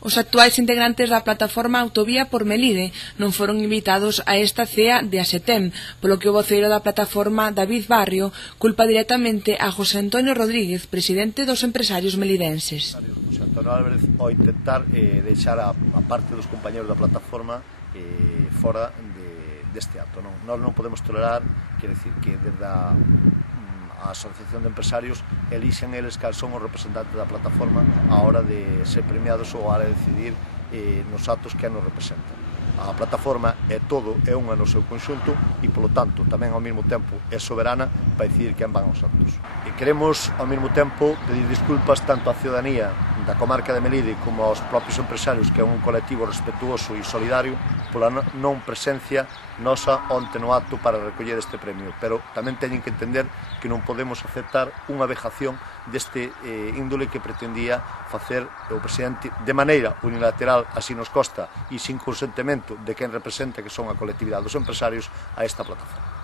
Os actuais integrantes da plataforma Autovía por Melide non foron invitados a esta cea de ASETEM, polo que o voceiro da plataforma, David Barrio, culpa directamente a José Antonio Rodríguez, presidente dos empresarios melidenses. José Antonio Álvarez, ao intentar deixar a parte dos compañeros da plataforma fora deste acto. Nós non podemos tolerar, quer decir, que desde a Asociación de Empresarios elixen eles cal son os representantes da plataforma a hora de ser premiados ou a hora de decidir nos actos que nos representan. A plataforma é todo, é unha no seu conxunto e, polo tanto, tamén ao mesmo tempo é soberana para decidir quen van aos actos. E queremos, ao mesmo tempo, pedir disculpas tanto á ciudadanía da comarca de Melide como aos propios empresarios, que é un colectivo respetuoso e solidario, pola non presencia nosa onte no acto para recoller este premio. Pero tamén teñen que entender que non podemos aceptar unha vejación deste índole que pretendía facer o presidente de maneira unilateral, así nos consta, e sin consentimento de quen representa, que son a colectividade dos empresarios, a esta plataforma.